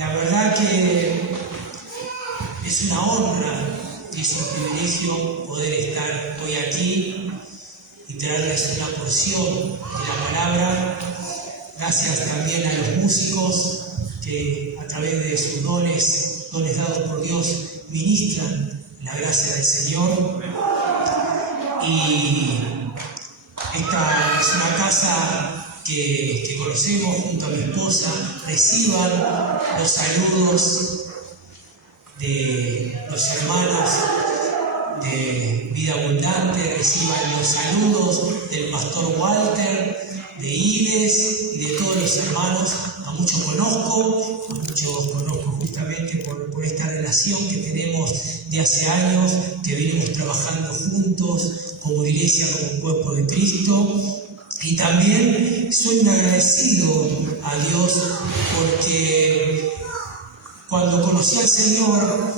La verdad que es una honra y es un privilegio poder estar hoy aquí y traerles una porción de la palabra. Gracias también a los músicos que a través de sus dones dados por Dios, ministran la gracia del Señor. Y esta es una casa que conocemos junto a mi esposa. Reciban los saludos de los hermanos de Vida Abundante, reciban los saludos del pastor Walter, de Ives y de todos los hermanos. A muchos conozco justamente por esta relación que tenemos de hace años, que venimos trabajando juntos como iglesia, como cuerpo de Cristo. Y también soy un agradecido a Dios porque cuando conocí al Señor,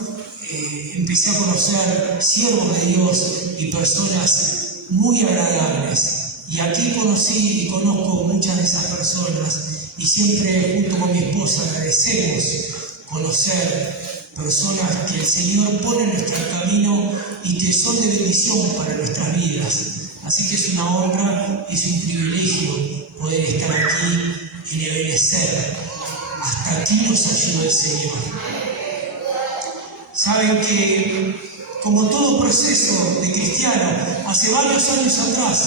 empecé a conocer siervos de Dios y personas muy agradables. Y aquí conocí y conozco muchas de esas personas y siempre junto con mi esposa agradecemos conocer personas que el Señor pone en nuestro camino y que son de bendición para nuestras vidas. Así que es una honra, es un privilegio poder estar aquí en Ebenecer. Hasta aquí nos ayuda el Señor. Saben que, como todo proceso de cristiano, hace varios años atrás,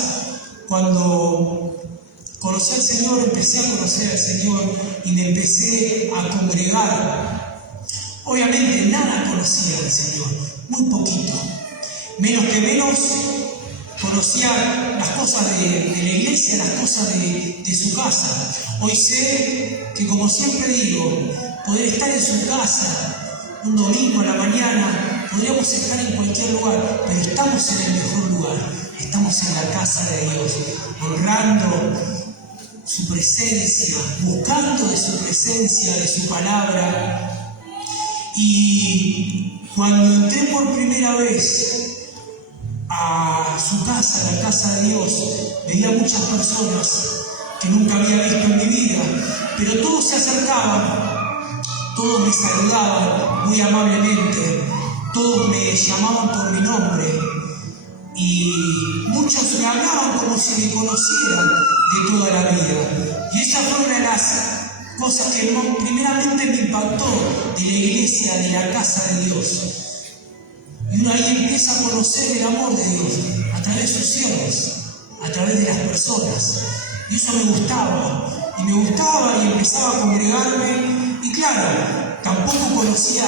cuando conocí al Señor, empecé a conocer al Señor y me empecé a congregar. Obviamente nada conocía al Señor, muy poquito. Menos que menos conocía las cosas de la iglesia, las cosas de su casa. Hoy sé que, como siempre digo, poder estar en su casa un domingo a la mañana, podríamos estar en cualquier lugar, pero estamos en el mejor lugar, estamos en la casa de Dios, honrando su presencia, buscando de su presencia, de su palabra. Y cuando entré por primera vez a su casa, la casa de Dios, veía muchas personas que nunca había visto en mi vida, pero todos se acercaban, todos me saludaban muy amablemente, todos me llamaban por mi nombre y muchos me hablaban como si me conocieran de toda la vida. Y esa fue una de las cosas que primeramente me impactó de la iglesia, de la casa de Dios. Y uno ahí empieza a conocer el amor de Dios a través de sus siervos, a través de las personas. Y eso me gustaba y empezaba a congregarme. Y claro, tampoco conocía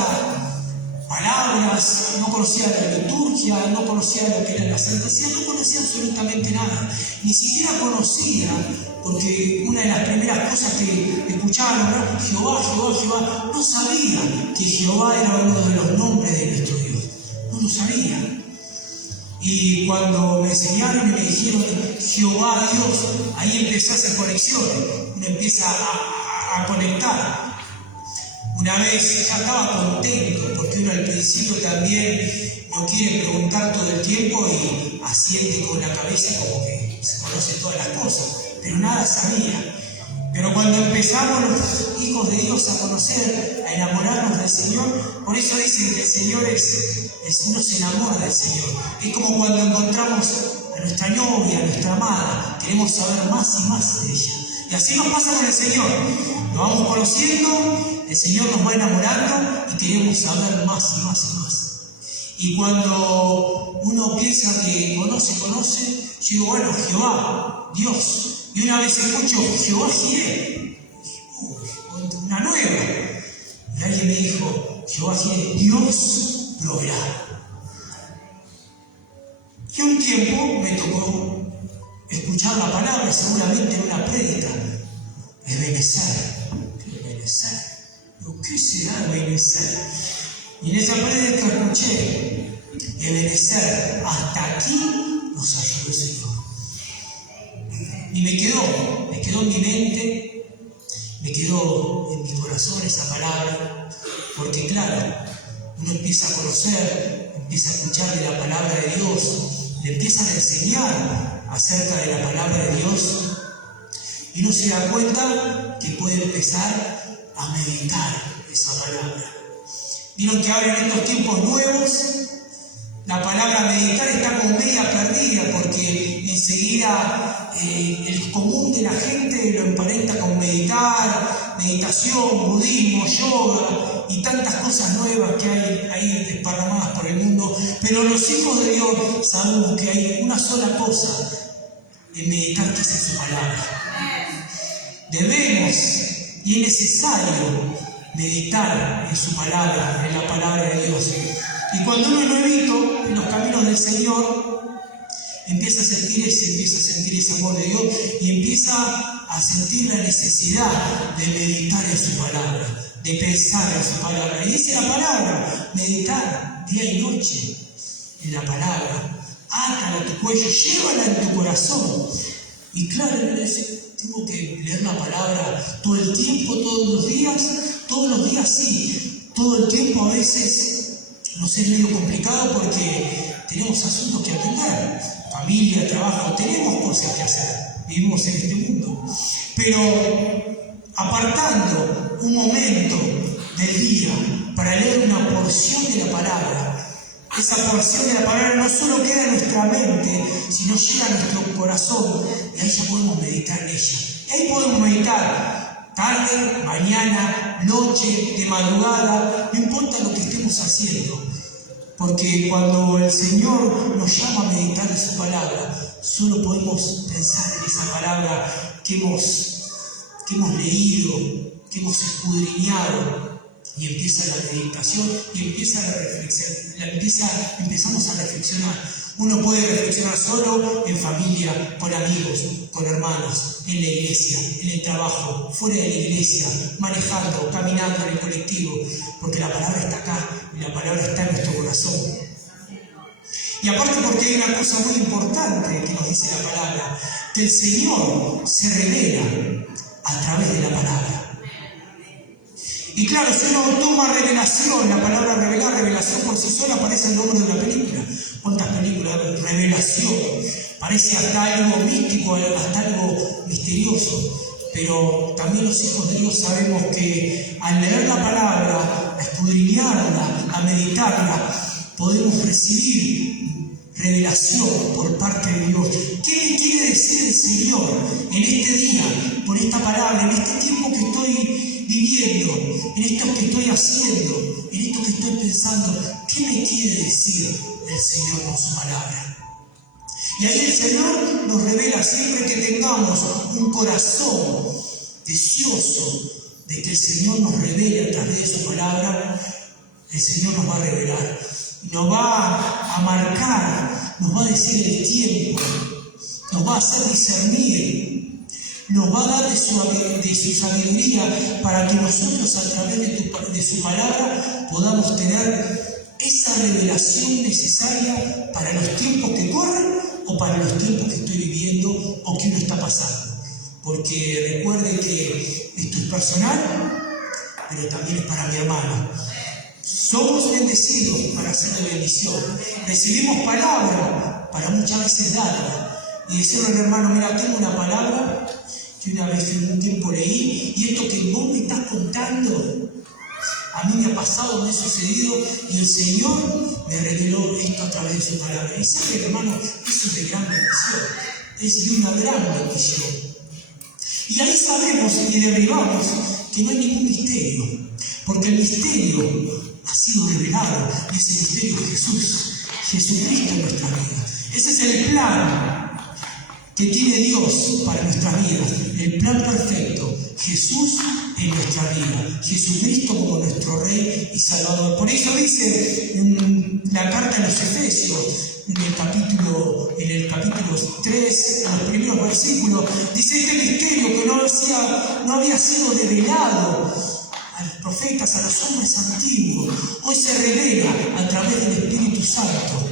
palabras, no conocía la liturgia, no conocía lo que era la Santísima, no conocía absolutamente nada. Ni siquiera conocía, porque una de las primeras cosas que escuchaba nombrar Jehová, no sabía que Jehová era uno de los nombres de nuestro Dios. No lo sabía. Y cuando me enseñaron y me dijeron Jehová Dios, ahí empecé a hacer conexiones, uno empieza a conectar. Una vez ya estaba contento, porque uno al principio también no quiere preguntar todo el tiempo y asiente con la cabeza como que se conoce todas las cosas, pero nada sabía. Pero cuando empezamos los hijos de Dios a conocer, a enamorarnos del Señor, por eso dicen que el Señor uno se enamora del Señor. Es como cuando encontramos a nuestra novia, a nuestra amada, queremos saber más y más de ella. Y así nos pasa con el Señor. Lo vamos conociendo, el Señor nos va enamorando y queremos saber más y más y más. Y cuando uno piensa que conoce, yo digo, bueno, Jehová, Dios. Y una vez escucho Jehová Jireh, una nueva. Y alguien me dijo, Jehová Jireh, Dios proveerá. Y un tiempo me tocó escuchar la palabra, seguramente en una prédica, Ebenecer. ¿Qué será Ebenecer? Y en esa prédica escuché, Ebenecer, hasta aquí nos ayudó el Señor. Y me quedó en mi mente, me quedó en mi corazón esa palabra, porque claro, uno empieza a conocer, empieza a escuchar de la palabra de Dios, le empiezan a enseñar acerca de la palabra de Dios, y uno se da cuenta que puede empezar a meditar esa palabra. Vieron que ahora en estos tiempos nuevos la palabra meditar está como media perdida, porque enseguida el común de la gente lo emparenta con meditar, meditación, budismo, yoga y tantas cosas nuevas que hay ahí desparramadas por el mundo. Pero los hijos de Dios sabemos que hay una sola cosa en meditar, que es en su palabra. Debemos y es necesario meditar en su palabra, en la palabra de Dios. Y cuando uno es nuevito en los caminos del Señor, empieza a sentir ese amor de Dios y empieza a sentir la necesidad de meditar en su palabra, de pensar en su palabra. Y dice la palabra, meditar día y noche en la palabra. Átala a tu cuello, llévala en tu corazón. Y claro, tengo que leer la palabra todo el tiempo, todos los días sí, todo el tiempo a veces nos es medio complicado porque tenemos asuntos que atender, familia, trabajo, tenemos cosas que hacer, vivimos en este mundo. Pero apartando un momento del día para leer una porción de la palabra, esa porción de la palabra no solo queda en nuestra mente, sino llega a nuestro corazón y ahí ya podemos meditar en ella. Y ahí podemos meditar tarde, mañana, noche, de madrugada, no importa lo que estemos haciendo. Porque cuando el Señor nos llama a meditar en su palabra, solo podemos pensar en esa palabra que hemos leído, que hemos escudriñado. Y empieza la meditación y empieza la reflexión, empezamos a reflexionar. Uno puede reflexionar solo en familia, con amigos, con hermanos, en la iglesia, en el trabajo, fuera de la iglesia, manejando, caminando en el colectivo, porque la palabra está acá y la palabra está en nuestro corazón. Y aparte porque hay una cosa muy importante que nos dice la palabra, que el Señor se revela a través de la palabra. Y claro, si uno toma revelación, la palabra revelar, revelación por sí sola, aparece el nombre de una película. ¿Cuántas películas? Revelación. Parece hasta algo místico, hasta algo misterioso. Pero también los hijos de Dios sabemos que al leer la palabra, a escudriñarla, a meditarla, podemos recibir revelación por parte de Dios. ¿Qué me quiere decir el Señor en este día, por esta palabra, en este tiempo que estoy viviendo, en esto que estoy haciendo, en esto que estoy pensando? ¿Qué me quiere decir el Señor con su palabra? Y ahí el Señor nos revela, siempre que tengamos un corazón deseoso de que el Señor nos revele a través de su palabra, el Señor nos va a revelar, nos va a marcar, nos va a decir el tiempo, nos va a hacer discernir, nos va a dar de su sabiduría para que nosotros a través de su palabra podamos tener esa revelación necesaria para los tiempos que corren o para los tiempos que estoy viviendo o que uno está pasando. Porque recuerde que esto es personal, pero también es para mi hermano. Somos bendecidos para ser de bendición. Recibimos palabra para muchas veces darla. Y decirle al hermano, mira, tengo una palabra que una vez en un tiempo leí, y esto que vos me estás contando, a mí me ha pasado, me ha sucedido, y el Señor me reveló esto a través de su palabra. Y sabe, hermano, eso es de gran bendición, es de una gran bendición. Y ahí sabemos y derribamos que no hay ningún misterio, porque el misterio ha sido revelado, y es el misterio de Jesucristo en nuestra vida. Ese es el plan que tiene Dios para nuestras vidas, el plan perfecto, Jesús en nuestra vida, Jesucristo como nuestro Rey y Salvador. Por eso dice en la carta a los Efesios, en el capítulo 3, en los primeros versículos, dice este misterio que no había sido revelado a los profetas, a los hombres antiguos, hoy se revela a través del Espíritu Santo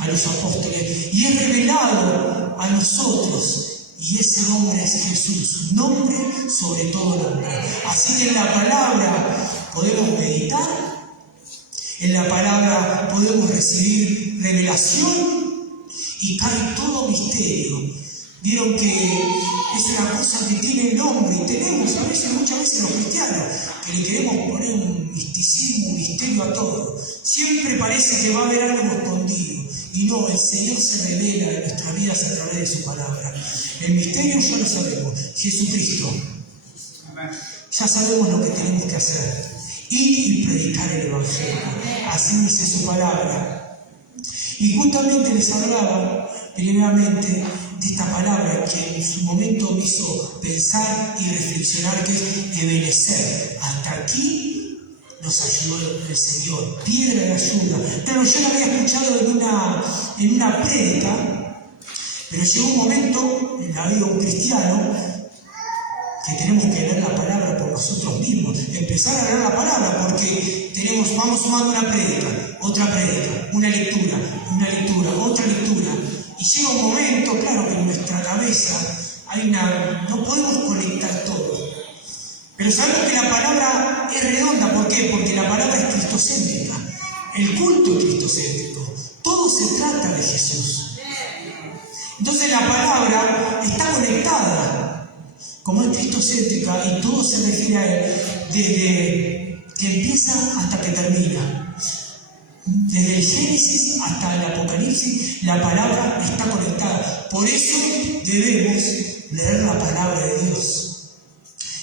a los apóstoles y es revelado a nosotros, y ese nombre es Jesús, nombre sobre todo nombre. Así que en la palabra podemos meditar, en la palabra podemos recibir revelación y cae todo misterio. Vieron que es una cosa que tiene nombre, y tenemos muchas veces los cristianos, que le queremos poner un misticismo, un misterio a todo. Siempre parece que va a haber algo escondido. Y no, el Señor se revela en nuestras vidas a través de su palabra. El misterio ya lo sabemos, Jesucristo. Ya sabemos lo que tenemos que hacer. Ir y predicar el Evangelio. Así dice su palabra. Y justamente les hablaba primeramente de esta palabra que en su momento me hizo pensar y reflexionar, que es Ebenezer. Hasta aquí nos ayudó el Señor, piedra de ayuda. Pero yo la había escuchado en una prédica, pero llegó un momento en la vida de un cristiano que tenemos que leer la palabra por nosotros mismos, empezar a leer la palabra, porque vamos sumando una prédica, otra prédica, una lectura, otra lectura, y llega un momento, claro, que en nuestra cabeza no podemos conectar todo, pero sabemos que la palabra es redonda. ¿Por qué? Porque la palabra es cristocéntrica, el culto es cristocéntrico, todo se trata de Jesús. Entonces la palabra está conectada, como es cristocéntrica, y todo se refiere a Él, desde que empieza hasta que termina. Desde el Génesis hasta el Apocalipsis, la palabra está conectada. Por eso debemos leer la palabra de Dios.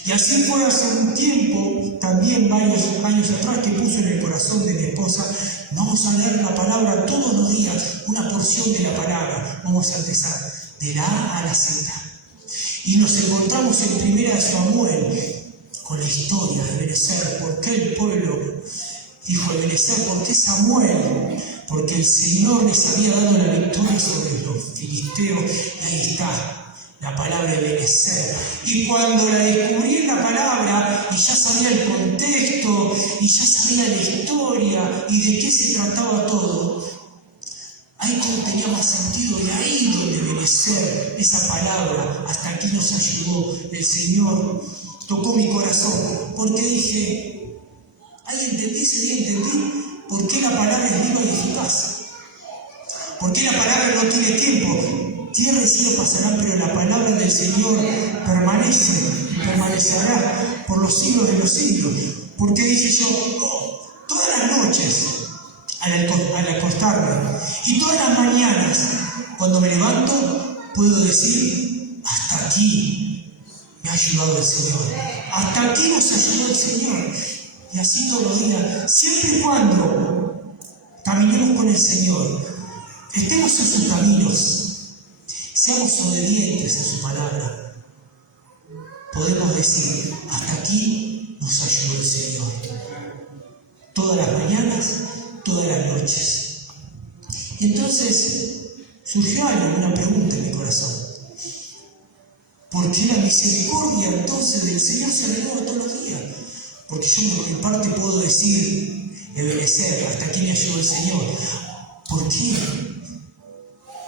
Y así fue hace un tiempo, también varios años atrás, que puse en el corazón de mi esposa: vamos a leer la palabra todos los días, una porción de la palabra. Vamos a empezar de la A a la Z. Y nos encontramos en 1 Samuel con la historia de Ebenezer. ¿Por qué el pueblo dijo Ebenezer? ¿Por qué Samuel? Porque el Señor les había dado la victoria sobre los filisteos. Y ahí está la palabra Ebenezer. Y cuando la descubrí en la palabra, y ya sabía el contexto, y ya sabía la historia, y de qué se trataba todo, ahí todo tenía más sentido. Y ahí donde Ebenezer, esa palabra, hasta aquí nos ayudó. El Señor tocó mi corazón, porque dije, ese día entendí por qué la palabra es viva y eficaz. ¿Por qué la palabra no tiene tiempo? Tierra y cielo pasarán, pero la palabra del Señor permanece y permanecerá por los siglos de los siglos. Porque dije yo, todas las noches, al acostarme, y todas las mañanas, cuando me levanto, puedo decir: hasta aquí me ha ayudado el Señor. Hasta aquí nos ayudó el Señor. Y así todos los días, siempre y cuando caminemos con el Señor, estemos en sus caminos, seamos obedientes a su palabra, podemos decir: hasta aquí nos ayudó el Señor. Todas las mañanas, todas las noches. Y entonces surgió una pregunta en mi corazón: ¿por qué la misericordia entonces del Señor se renueva todos los días? Porque yo en parte puedo decir, Ebenezer, hasta aquí me ayudó el Señor. ¿Por qué?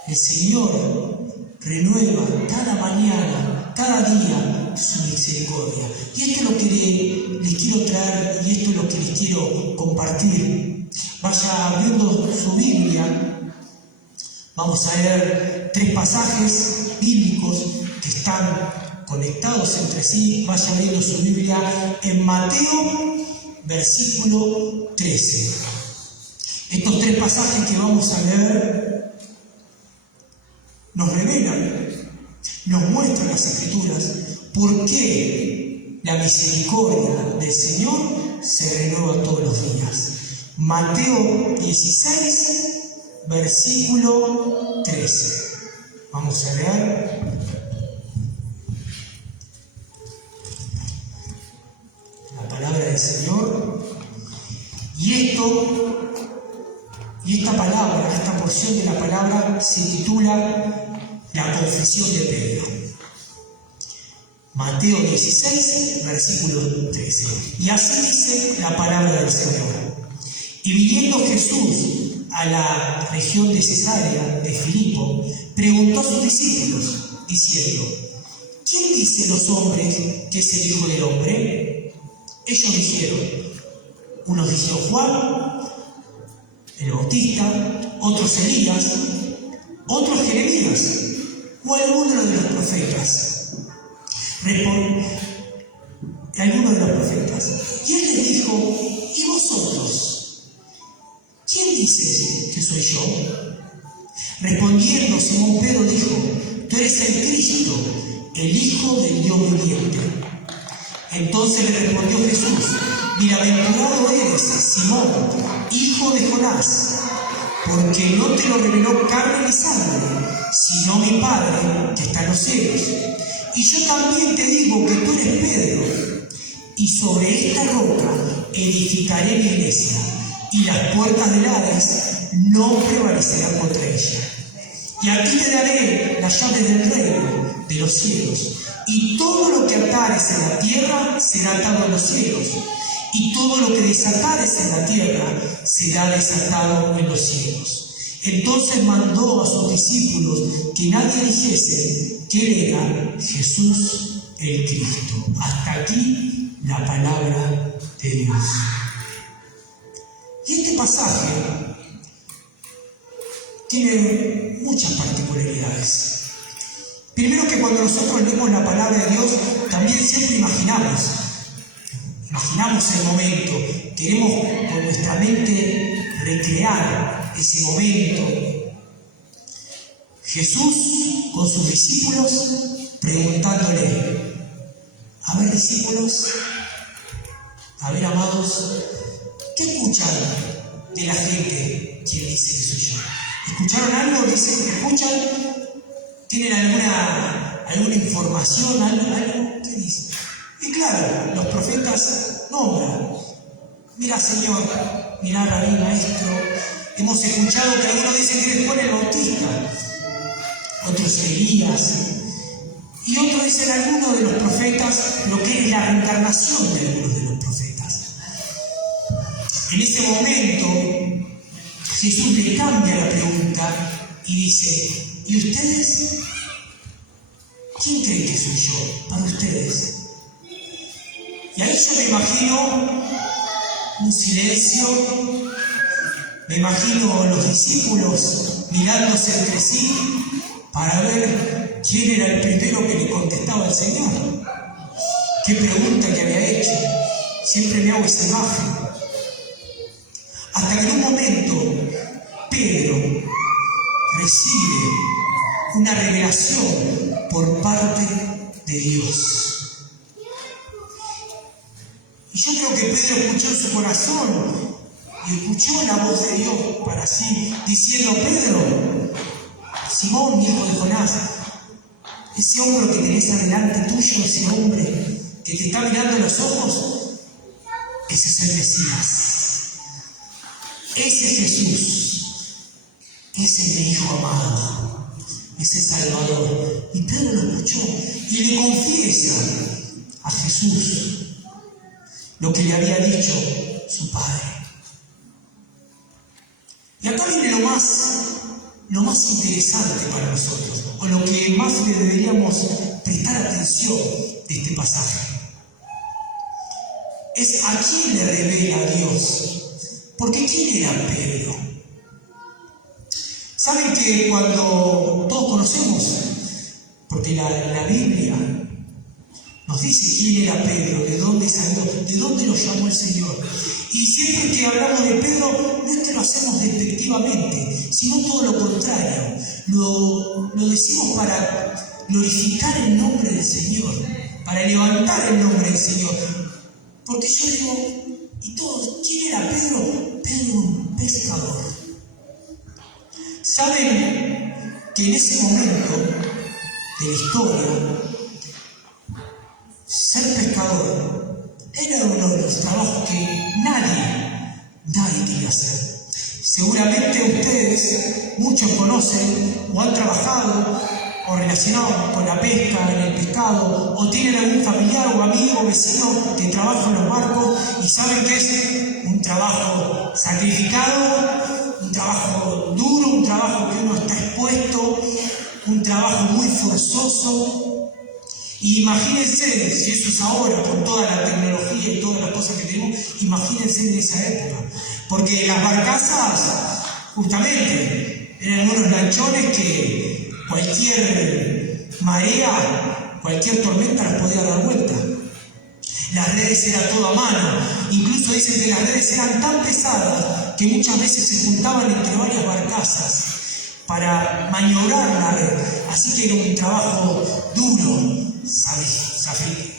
El Señor renueva cada mañana, cada día, su misericordia. Y esto es lo que les quiero traer, y esto es lo que les quiero compartir. Vaya abriendo su Biblia. Vamos a leer 3 pasajes bíblicos que están conectados entre sí. Vaya abriendo su Biblia en Mateo, versículo 13. Estos 3 pasajes que vamos a leer nos revelan, nos muestran las Escrituras por qué la misericordia del Señor se renueva todos los días. Mateo 16, versículo 13. Vamos a leer. La palabra del Señor. Y esta palabra, esta porción de la palabra se titula La confesión de Pedro. Mateo 16, versículo 13. Y así dice la palabra del Señor. Y viniendo Jesús a la región de Cesarea de Filipo, preguntó a sus discípulos, diciendo: ¿quién dicen los hombres que es el Hijo del Hombre? Ellos dijeron: unos dijeron Juan el Bautista, otros Elías, otros Jeremías, o alguno de los profetas. algunos de los profetas. Y él les dijo: ¿y vosotros? ¿Quién dice que soy yo? Respondiendo, Simón Pedro dijo: tú eres el Cristo, el Hijo del Dios viviente. Entonces le respondió Jesús: bienaventurado eres, Simón, hijo de Jonás, porque no te lo reveló carne ni sangre, sino mi Padre que está en los cielos. Y yo también te digo que tú eres Pedro, y sobre esta roca edificaré mi iglesia, y las puertas del Hades no prevalecerán contra ella. Y a ti te daré las llaves del reino de los cielos, y todo lo que atares en la tierra será atado en los cielos, y todo lo que desatares en la tierra será desatado en los cielos. Entonces mandó a sus discípulos que nadie dijese que él era Jesús el Cristo. Hasta aquí la palabra de Dios. Y este pasaje tiene muchas particularidades. Primero, que cuando nosotros leemos la palabra de Dios, también siempre imaginamos el momento, queremos con nuestra mente recrear ese momento. Jesús con sus discípulos preguntándole: a ver, discípulos, a ver, amados, ¿qué escuchan de la gente? ¿Quién dice que soy yo? ¿Escucharon algo? ¿Dicen que escuchan? ¿Tienen alguna información? ¿Algo? ¿Qué dicen? Y claro, los profetas nombran: mira, Señor, mira, Rabí, maestro, hemos escuchado que algunos dicen que eres Juan el Bautista, otros Elías, y otros dicen algunos de los profetas, pero que es la reencarnación de algunos de los profetas. En ese momento, Jesús le cambia la pregunta y dice: ¿y ustedes? ¿Quién creen que soy yo para ustedes? Y ahí yo me imagino un silencio, me imagino los discípulos mirándose entre sí para ver quién era el primero que le contestaba al Señor. ¿Qué pregunta que había hecho? Siempre me hago esa imagen. Hasta que en un momento Pedro recibe una revelación por parte de Dios. Y yo creo que Pedro escuchó en su corazón y escuchó la voz de Dios para sí, diciendo: Pedro, Simón, hijo de Jonás, ese hombre que tenés adelante tuyo, ese hombre que te está mirando en los ojos, ese es el Mesías, ese es Jesús, ese es mi Hijo amado, ese es Salvador. Y Pedro lo escuchó y le confiesa a Jesús lo que le había dicho su Padre. Y acá viene lo más interesante para nosotros, o lo que más le deberíamos prestar atención de este pasaje. Es a quién le revela a Dios. Porque ¿quién era Pedro? ¿Saben que cuando todos conocemos, porque la Biblia nos dice quién era Pedro, de dónde salió, de dónde lo llamó el Señor? Y siempre que hablamos de Pedro, no es que lo hacemos despectivamente, sino todo lo contrario. Lo decimos para glorificar el nombre del Señor, para levantar el nombre del Señor. Porque yo digo, y todos, ¿quién era Pedro? Pedro, un pescador. ¿Saben que en ese momento de la historia, ser pescador era uno de los trabajos que nadie quería hacer? Seguramente ustedes, muchos conocen o han trabajado o relacionado con la pesca, en el pescado, o tienen algún familiar o amigo o vecino que trabaja en los barcos y saben que es un trabajo sacrificado, un trabajo duro, un trabajo que uno está expuesto, un trabajo muy forzoso. Y imagínense, si eso es ahora, con toda la tecnología y todas las cosas que tenemos, imagínense en esa época. Porque las barcazas, justamente, eran unos lanchones que cualquier marea cualquier tormenta las podía dar vuelta. Las redes eran todo a mano, incluso dicen que las redes eran tan pesadas que muchas veces se juntaban entre varias barcazas para maniobrar la red. Así que era un trabajo duro,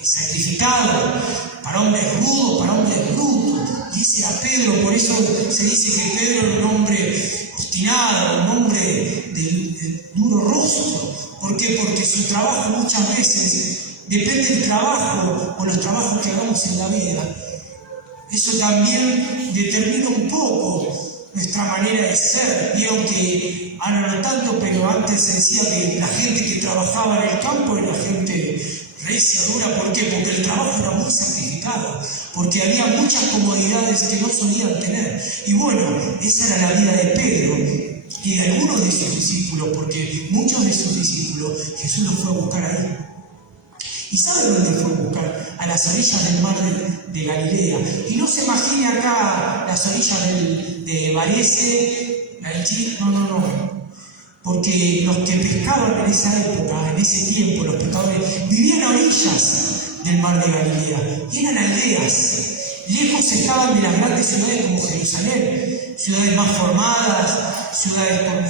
sacrificado, para hombres rudos, para hombres brutos. Y ese era Pedro, por eso se dice que Pedro era un hombre obstinado, un hombre de duro rostro. ¿Por qué? Porque su trabajo muchas veces depende del trabajo o los trabajos que hagamos en la vida. Eso también determina un poco nuestra manera de ser. Vieron que ahora no tanto, pero antes se decía que la gente que trabajaba en el campo era gente recia, dura. ¿Por qué? Porque el trabajo era muy sacrificado, porque había muchas comodidades que no solían tener. Y bueno, esa era la vida de Pedro y de algunos de sus discípulos, porque muchos de sus discípulos Jesús los fue a buscar ahí. ¿Y sabe dónde fue a buscar? A las orillas del mar de Galilea. Y no se imagine acá las orillas de Varese, no. Porque los que pescaban en esa época, en ese tiempo, los pescadores, vivían a orillas del mar de Galilea. Y eran aldeas. Lejos estaban de las grandes ciudades como Jerusalén, ciudades más formadas, ciudades con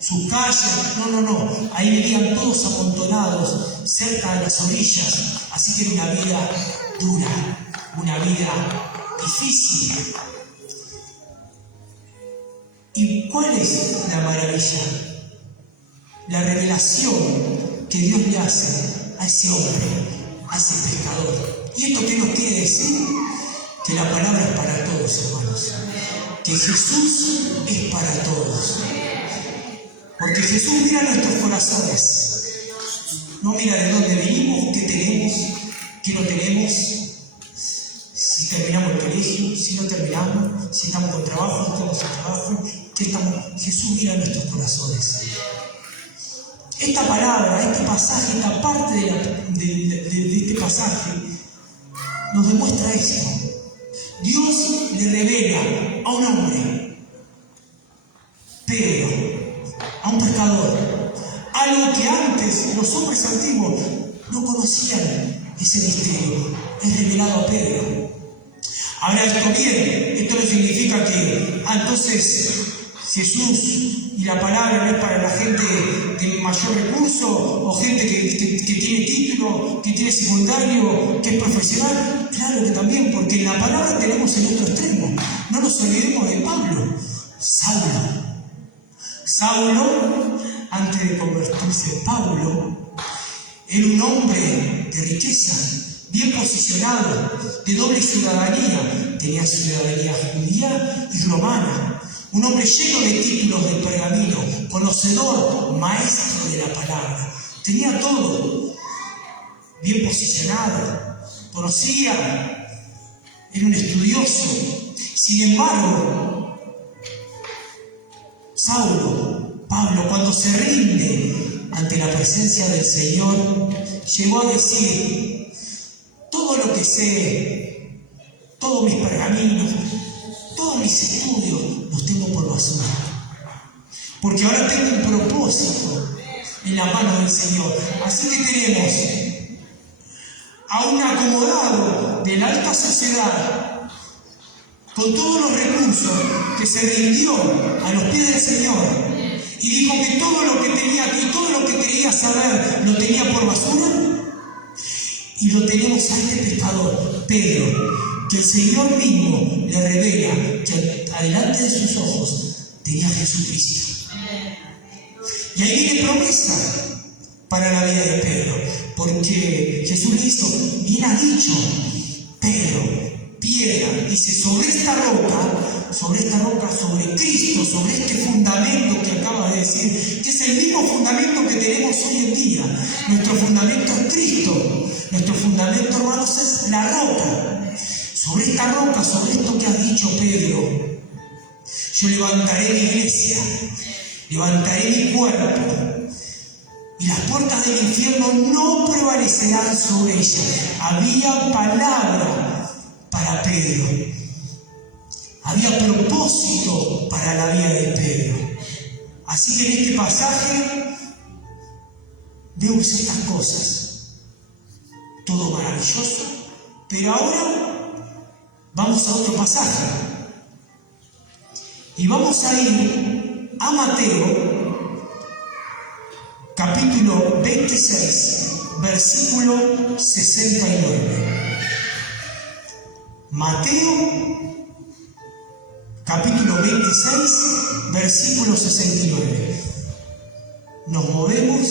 sus calles. No. Ahí vivían todos amontonados cerca de las orillas. Así que era una vida dura, una vida difícil. ¿Y cuál es la maravilla? La revelación que Dios le hace a ese hombre, a ese pescador. ¿Y esto qué nos quiere decir? Que la palabra es para todos, hermanos. Que Jesús es para todos. Porque Jesús mira nuestros corazones. No mira de dónde venimos, qué tenemos, qué no tenemos, si terminamos el colegio, si no terminamos, si estamos con trabajo, no estamos sin trabajo, qué estamos. Jesús mira nuestros corazones. Esta palabra, este pasaje, esta parte de este pasaje nos demuestra esto. Dios le revela a un hombre, Pedro, a un pescador, algo que antes los hombres antiguos no conocían, ese misterio es revelado a Pedro. Ahora esto no significa que entonces Jesús y la palabra no es para la gente de mayor recurso o gente que tiene título, que tiene secundario, que es profesional. Claro que también, porque en la palabra tenemos el otro extremo. No nos olvidemos de Pablo, Saulo, antes de convertirse en Pablo, era un hombre de riqueza, bien posicionado, de doble ciudadanía. Tenía ciudadanía judía y romana. Un hombre lleno de títulos del pergamino, conocedor, maestro de la palabra. Tenía todo, bien posicionado, conocía, era un estudioso. Sin embargo, Pablo, cuando se rinde ante la presencia del Señor, llegó a decir: todo lo que sé, todos mis pergaminos, todos mis estudios, los tengo por basura. Porque ahora tengo un propósito en la mano del Señor. Así que tenemos a un acomodado de la alta sociedad, con todos los recursos, que se rindió a los pies del Señor y dijo que todo lo que tenía y todo lo que quería saber lo tenía por basura. Y lo tenemos a este pescador, Pedro, que el Señor mismo le revela que adelante de sus ojos tenía a Jesucristo. Y ahí viene promesa para la vida de Pedro, porque Jesús le hizo: bien ha dicho, Pedro, piedra. Dice: sobre esta roca, sobre Cristo, sobre este fundamento que acaba de decir, que es el mismo fundamento que tenemos hoy en día. Nuestro fundamento es Cristo. Nuestro fundamento, hermanos, es la roca. Sobre esta roca, sobre esto que has dicho, Pedro, yo levantaré mi iglesia, levantaré mi cuerpo, y las puertas del infierno no prevalecerán sobre ella. Había palabra para Pedro. Había propósito para la vida de Pedro. Así que en este pasaje vemos estas cosas. todo maravilloso, pero ahora vamos a otro pasaje. Y vamos a ir a Mateo, capítulo 26, versículo 69. Mateo, capítulo 26, versículo 69. Nos movemos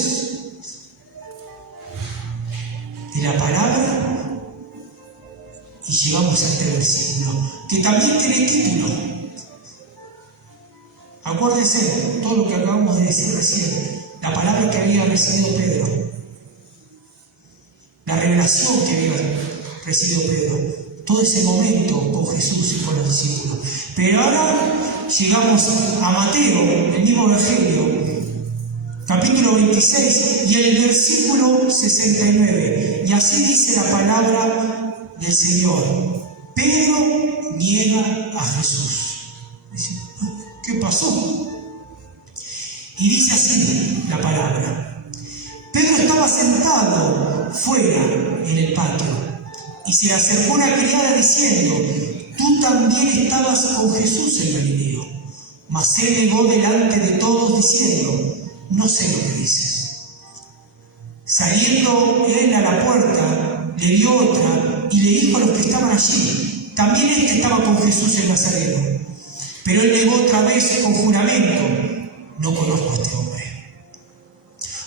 de la palabra y llegamos a este versículo, que también tiene título. Acuérdense todo lo que acabamos de decir recién, la palabra que había recibido Pedro, la revelación que había recibido Pedro, todo ese momento con Jesús y con los discípulos. Pero ahora llegamos a Mateo, el mismo evangelio, capítulo 26 y el versículo 69. Y así dice la palabra del Señor: Pedro niega a Jesús. Dice, ¿qué pasó? Y dice así la palabra: Pedro estaba sentado fuera en el patio, y se le acercó una criada diciendo: tú también estabas con Jesús el Galileo. Mas él negó delante de todos diciendo: no sé lo que dices. Saliendo él a la puerta, le dio otra y le dijo a los que estaban allí: también este estaba con Jesús el Nazareno. Pero él negó otra vez con juramento: no conozco a este hombre.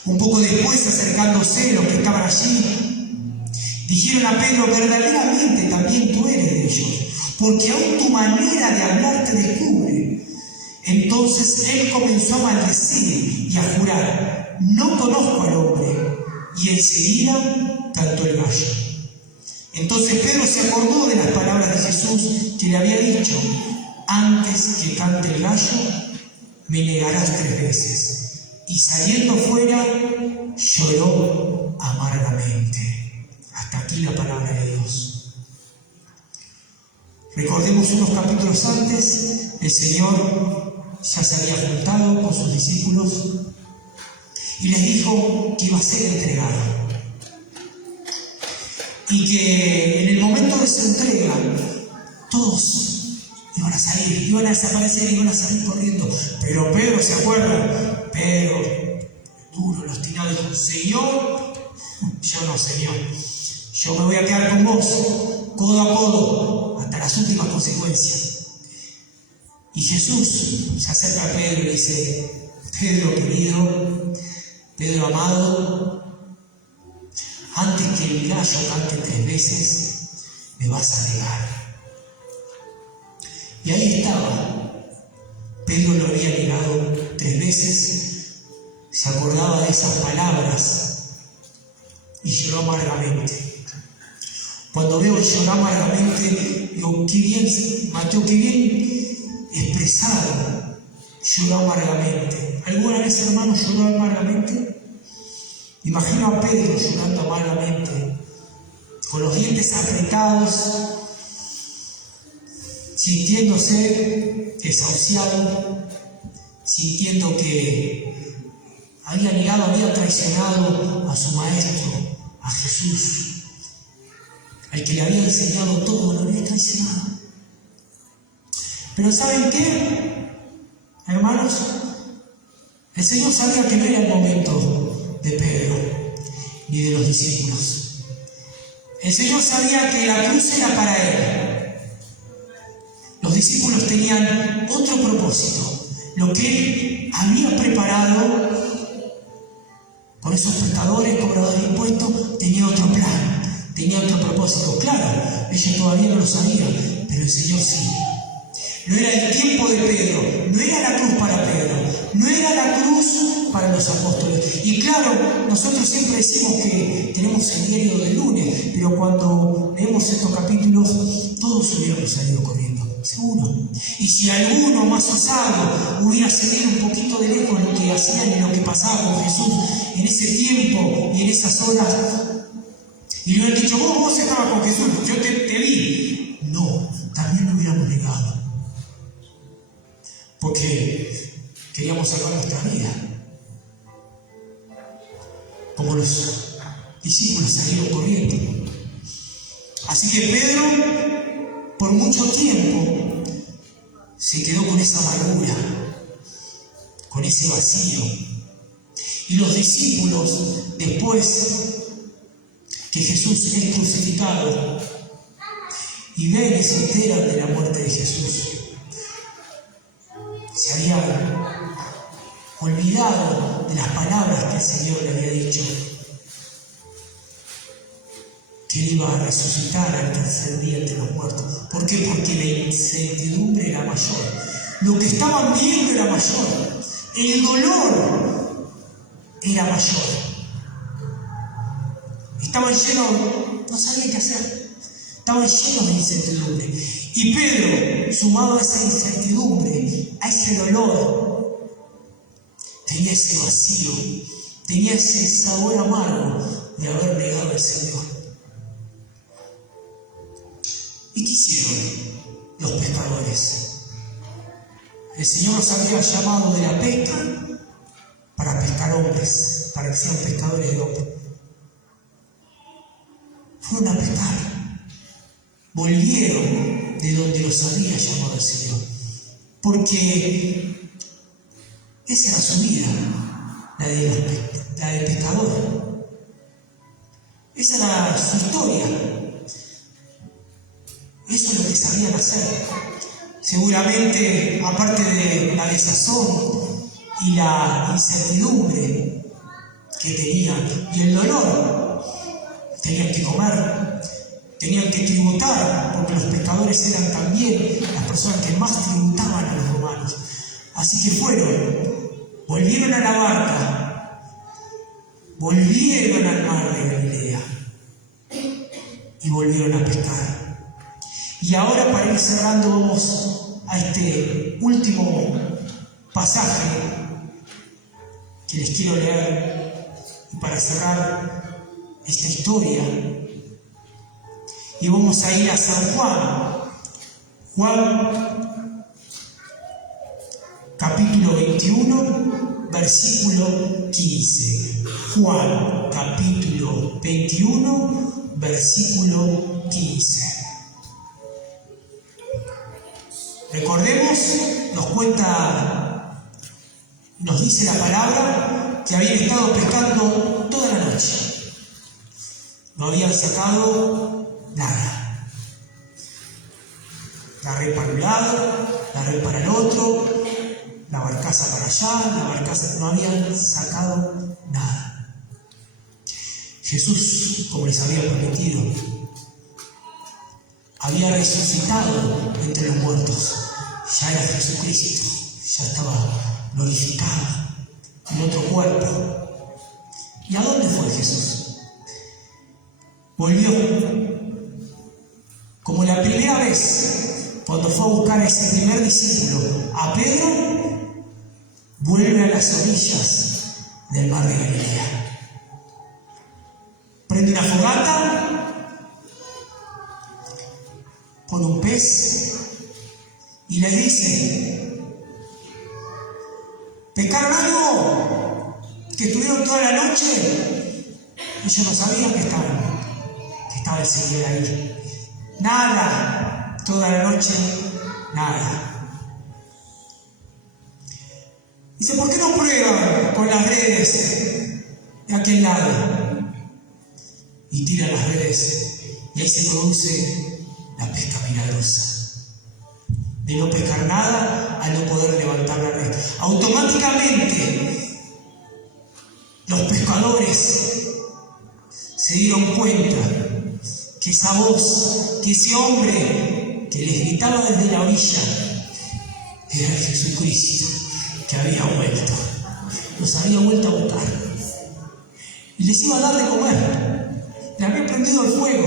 Un poco después, acercándose los que estaban allí, dijeron a Pedro: verdaderamente también tú eres de ellos, porque aún tu manera de hablar te descubre. Entonces él comenzó a maldecir y a jurar: no conozco al hombre. Y enseguida cantó el gallo. Entonces Pedro se acordó de las palabras de Jesús que le había dicho: antes que cante el gallo, me negarás 3 veces. Y saliendo fuera, lloró amargamente. Hasta aquí la palabra de Dios. Recordemos unos capítulos antes, el Señor ya se había juntado con sus discípulos y les dijo que iba a ser entregado. Y que en el momento de su entrega, todos iban a salir, iban a desaparecer, iban a salir corriendo. Pero Pedro, ¿se acuerdan? Pedro, duro, los tiró, dijo: Señor, yo no, Señor. Yo me voy a quedar con vos, codo a codo, hasta las últimas consecuencias. Y Jesús se acerca a Pedro y dice: Pedro querido, Pedro amado, antes que el gallo cante 3 veces, me vas a negar. Y ahí estaba. Pedro lo había negado 3 veces, se acordaba de esas palabras y lloró amargamente. Cuando veo llorar amargamente, digo: qué bien, Mateo, qué bien expresado, lloró amargamente. ¿Alguna vez, hermano, lloró amargamente? Imagino a Pedro llorando amargamente, con los dientes apretados, sintiéndose desahuciado, sintiendo que había negado, había traicionado a su maestro, a Jesús, al que le había enseñado todo, lo había traicionado. Pero ¿saben qué, hermanos? El Señor sabía que no era el momento de Pedro ni de los discípulos. El Señor sabía que la cruz era para él. Los discípulos tenían otro propósito. Lo que él había preparado con esos pecadores, cobradores de impuestos, tenía otro plan, tenía otro propósito. Claro, ellos todavía no lo sabían, pero el Señor sí. No era el tiempo de Pedro, no era la cruz para Pedro, no era la cruz para los apóstoles. Y claro, nosotros siempre decimos que tenemos el diario del lunes, pero cuando leemos estos capítulos, todos hubiéramos salido corriendo, seguro. Y si alguno más osado hubiera seguido un poquito de lejos lo que hacían y lo que pasaba con Jesús en ese tiempo y en esas horas, y le hubieran dicho: vos estabas con Jesús, yo te vi. No, también lo hubiéramos negado. Porque queríamos salvar nuestra vida. Como los discípulos salieron corriendo. Así que Pedro, por mucho tiempo, se quedó con esa amargura, con ese vacío. Y los discípulos, después que Jesús es crucificado, y ven y se enteran de la muerte de Jesús, se habían olvidado de las palabras que el Señor le había dicho, que él iba a resucitar al tercer día entre los muertos. ¿Por qué? Porque la incertidumbre era mayor. Lo que estaban viendo era mayor. El dolor era mayor. Estaban llenos, no sabían qué hacer. Estaban llenos de incertidumbre. Y Pedro, sumado a esa incertidumbre, a ese dolor, tenía ese vacío, tenía ese sabor amargo de haber negado al Señor. ¿Y qué hicieron los pescadores? El Señor los había llamado de la pesca para pescar hombres, para que sean pescadores de hombres. Fueron a pescar, volvieron de donde los había llamado el Señor, porque esa era su vida, la del pescador. Esa era su historia. Eso es lo que sabían hacer. Seguramente, aparte de la desazón y la incertidumbre que tenían y el dolor, tenían que comer, tenían que tributar, porque los pescadores eran también las personas que más tributaban a los romanos. Así que volvieron a la barca, volvieron al mar de Galilea y volvieron a pescar. Y ahora, para ir cerrando, vamos a este último pasaje que les quiero leer, y para cerrar esta historia, y vamos a ir a San Juan capítulo 21, versículo 15. Juan capítulo 21, versículo 15. Recordemos, nos dice la palabra que habían estado pescando toda la noche. No habían sacado nada. La red para un lado, la red para el otro, la barcaza para allá, no habían sacado nada. Jesús, como les había prometido, había resucitado entre los muertos. Ya era Jesucristo, ya estaba glorificado en otro cuerpo. ¿Y a dónde fue Jesús? Volvió. Como la primera vez, cuando fue a buscar a ese primer discípulo, a Pedro, vuelve a las orillas del mar de Galilea. Prende una fogata, pone un pez y le dice: ¿pescaron algo? ¿Que estuvieron toda la noche? Ellos no sabían que estaba el Señor ahí. Nada, toda la noche, nada. Dice: ¿por qué no prueban con las redes de aquel lado? Y tira las redes, y ahí se produce la pesca milagrosa. De no pescar nada a no poder levantar la red. Automáticamente los pescadores se dieron cuenta que esa voz, que ese hombre que les gritaba desde la orilla, era Jesucristo, que había vuelto. Los había vuelto a buscar y les iba a dar de comer. Le había prendido el fuego.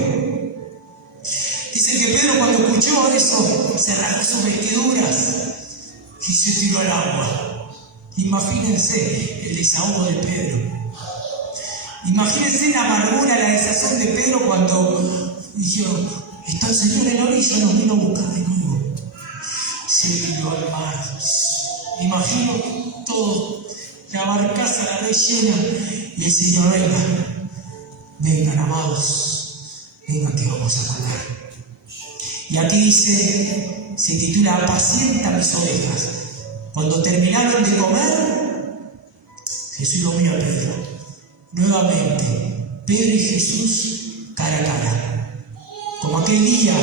Dicen que Pedro, cuando escuchó eso, se rasgó sus vestiduras y se tiró al agua. Imagínense el desahogo de Pedro. Imagínense la amargura, la desazón de Pedro cuando dijeron: está el Señor en la orilla, nos vino a buscar de nuevo. Se tiró al mar. Imagino todo, la barcaza, la red llena, y el Señor: vengan, amados, venga que vamos a comer. Y aquí dice, se titula Apacienta mis ovejas. Cuando terminaron de comer, Jesús lo mira a Pedro. Nuevamente, Pedro y Jesús cara a cara. Como aquel día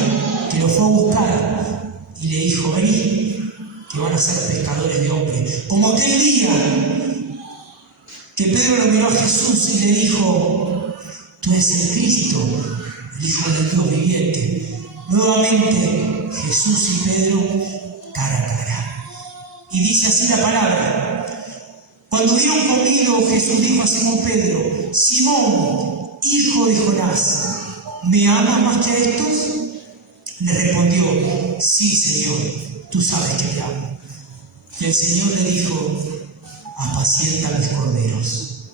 que lo fue a buscar y le dijo, vení, que van a ser pescadores de hombres. Como aquel día que Pedro lo miró a Jesús y le dijo, tú eres el Cristo, el Hijo del Dios viviente. Nuevamente Jesús y Pedro cara a cara. Y dice así la palabra. Cuando hubieron comido, Jesús dijo a Simón Pedro, Simón, hijo de Jonás, ¿me amas más que a estos? Le respondió, sí, Señor, tú sabes que te amo. Y el Señor le dijo, apacienta mis corderos.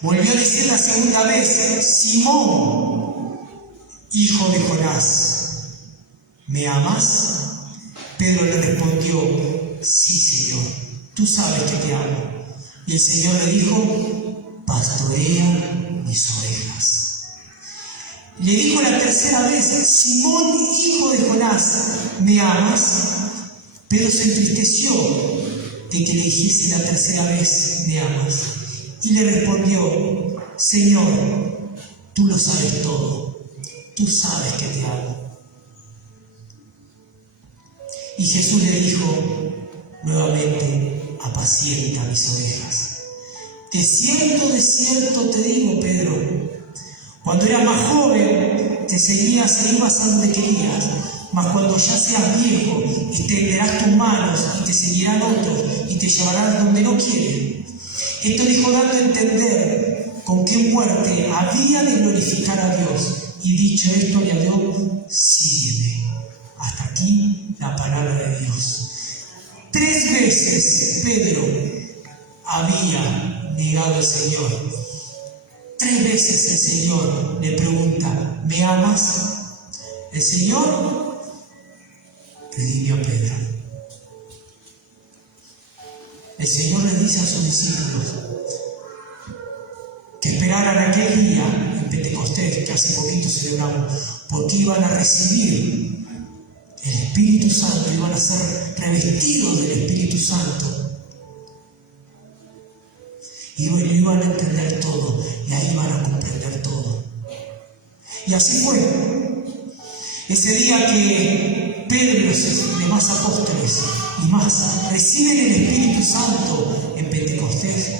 Volvió a decir la segunda vez, Simón, hijo de Jonás, ¿me amas? Pedro le respondió, sí, Señor, tú sabes que te amo. Y el Señor le dijo, pastorea mis ovejas. Le dijo la tercera vez, Simón, hijo de Jonás, ¿me amas? Pedro se entristeció de que le dijese la tercera vez, ¿me amas? Y le respondió, Señor, tú lo sabes todo, tú sabes que te amo. Y Jesús le dijo nuevamente, apacienta mis ovejas. De cierto te digo, Pedro, cuando eras más joven te seguías e ibas a donde querías, mas cuando ya seas viejo extenderás tus manos y te seguirán otros y te llevarán donde no quieren. Esto dijo dando a entender con qué muerte había de glorificar a Dios. Y dicho esto le habló, sígueme. Hasta aquí la palabra de Dios. 3 veces Pedro había negado al Señor. 3 veces el Señor le pregunta, ¿me amas? El Señor redimió a Pedro. El Señor le dice a sus discípulos que esperaran aquel día en Pentecostés, que hace poquito celebramos, porque iban a recibir el Espíritu Santo, iban a ser revestidos del Espíritu Santo. Y iban a entender todo, y ahí iban a comprender todo. Y así fue. Ese día que Pedro y los demás apóstoles y más reciben el Espíritu Santo en Pentecostés,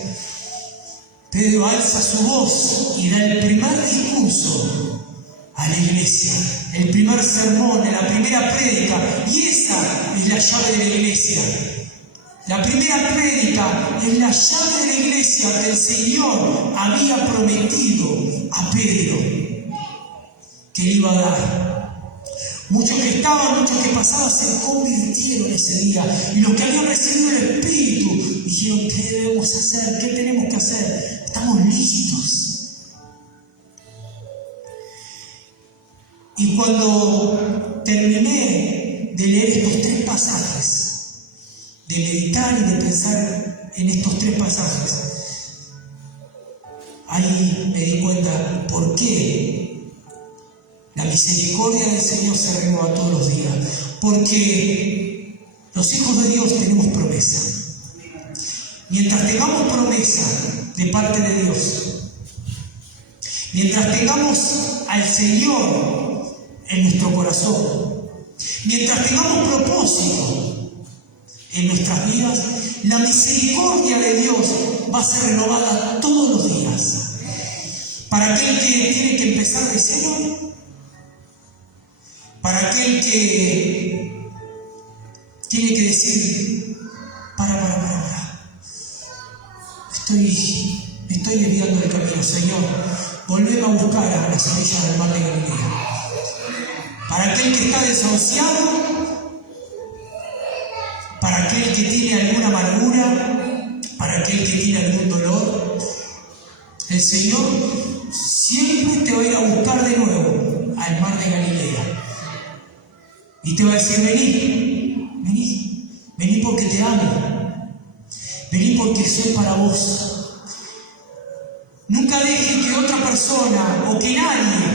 Pedro alza su voz y da el primer discurso a la iglesia, el primer sermón, la primera prédica, y esa es la llave de la iglesia. La primera prédica es la llave de la iglesia que el Señor había prometido a Pedro que le iba a dar. Muchos que estaban, muchos que pasaban se convirtieron ese día, y los que habían recibido el Espíritu dijeron, ¿qué debemos hacer? ¿Qué tenemos que hacer? Estamos listos. Y cuando terminé de leer estos 3 pasajes, de meditar y de pensar en estos 3 pasajes, ahí me di cuenta por qué la misericordia del Señor se renueva todos los días. Porque los hijos de Dios tenemos promesa. Mientras tengamos promesa de parte de Dios, mientras tengamos al Señor en nuestro corazón, mientras tengamos propósito en nuestras vidas, la misericordia de Dios va a ser renovada todos los días. Para aquel que tiene que empezar de cero, para aquel que tiene que decir, para. Estoy desviando del camino, Señor. Volveme a buscar a las orillas del mar de Galilea. Para aquel que está desahuciado, para aquel que tiene alguna amargura, para aquel que tiene algún dolor, el Señor siempre te va a ir a buscar de nuevo al mar de Galilea. Y te va a decir, vení porque te amo, vení porque soy para vos. Nunca dejes que otra persona o que nadie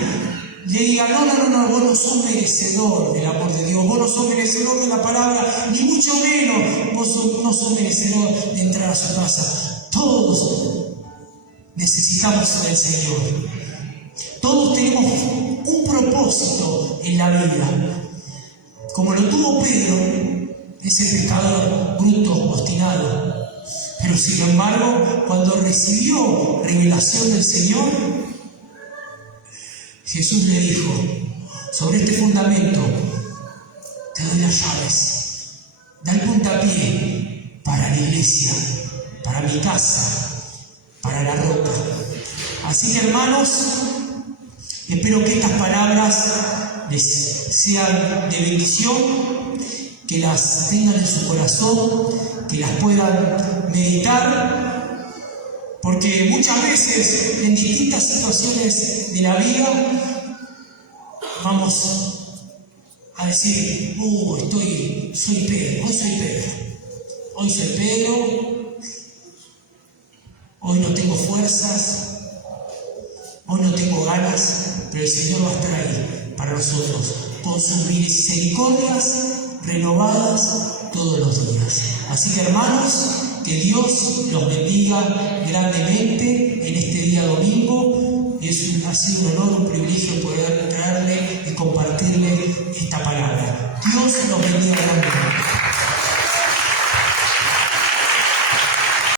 le diga, no, vos no sos merecedor del amor de Dios, vos no sos merecedor de la palabra, ni mucho menos, no sos merecedor de entrar a su casa. Todos necesitamos del Señor. Todos tenemos un propósito en la vida. Como lo tuvo Pedro, ese pescador bruto, obstinado. Pero sin embargo, cuando recibió revelación del Señor, Jesús le dijo, sobre este fundamento te doy las llaves, da el puntapié para la iglesia, para mi casa, para la roca. Así que, hermanos, espero que estas palabras les sean de bendición, que las tengan en su corazón, que las puedan meditar, porque muchas veces en distintas situaciones de la vida vamos a decir, soy Pedro, hoy soy Pedro, hoy no tengo fuerzas, hoy no tengo ganas, pero el Señor va a estar ahí para nosotros, con sus misericordias renovadas todos los días. Así que, hermanos, que Dios los bendiga grandemente en este día domingo. Ha sido un honor, un privilegio poder